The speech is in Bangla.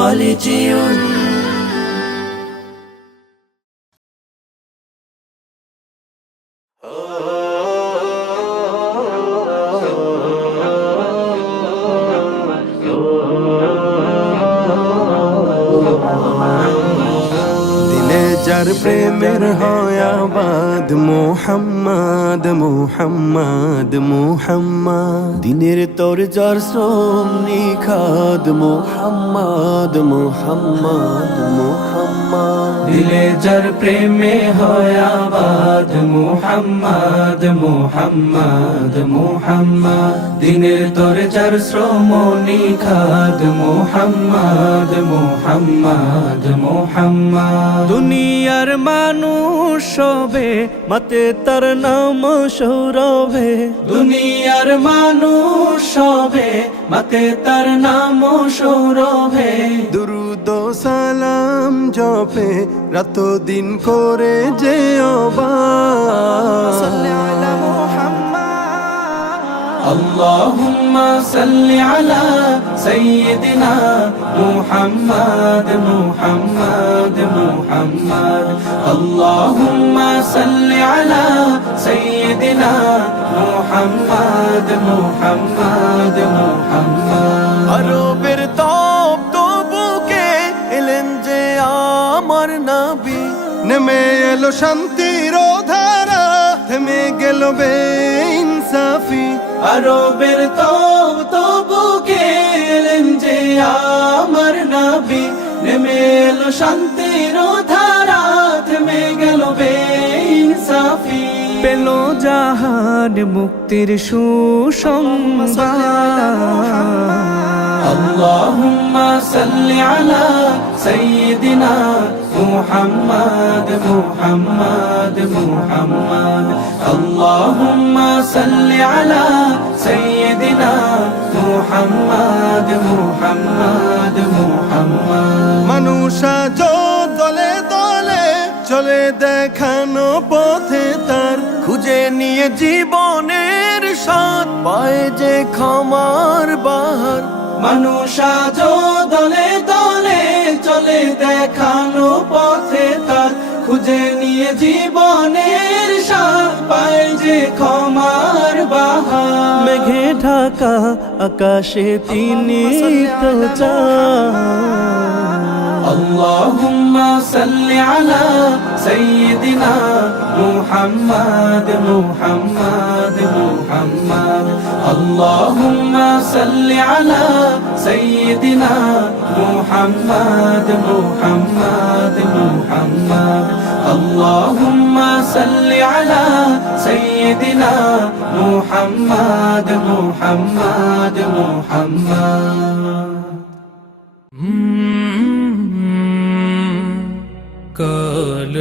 خالدون যার প্রেমের হয় আবাদ মোহাম্মদ মোহাম্মদ মোহাম্মদ দিনের তোর যার শ্রম নিখাদ মোহাম্মদ মোহাম্মদ মোহাম্মদ দিলে যার প্রেমে হয় আবাদ মুহাম্মদ মুহাম্মদ মুহাম্মদ দিনের তোর যার শ্রম নিখাদ মুহাম্মদ মুহাম্মদ মুহাম্মদ দুনিয়ার মানুষ সবে মতে তার নাম সৌরভে দুনিয়ার মানুষ সবে মতে তার নাম সৌরভে দুরুদ ও সালাম জপে রাত দিন করে যে اللهم صل على سيدنا محمد محمد محمد اللهم صل على سيدنا محمد محمد محمد আরবের তপ্ত বুকে এলেন যে আমার নবী নেমে এলো শান্তির ধারা থেমে গেল বেইনসাফি আরবের বুকে এলেন যে আমার নবী নেমে এলো শান্তির ধারা থেমে গেল বেইনসাফি পেল জাহান মুক্তির সুসংবাদ اللهم صل على سيدنا محمد محمد محمد اللهم صل على سيدنا محمد محمد محمد মানুষা দলে দলে চলে দেখানো পথে তার খুঁজে নিয়ে জীবনের স্বাদ পায় যে ক্ষমার বাহার মানুষ আজ দলে দলে চলে দেখানো পথে তার খুঁজে নিয়ে জীবনের স্বাদ পায় যে ক্ষমার বাহার মেঘে ঢাকা আকাশে তিনি তো চাঁদ اللهم صل على سيدنا محمد محمد محمد اللهم صل على سيدنا محمد محمد محمد اللهم صل على سيدنا محمد محمد محمد কাল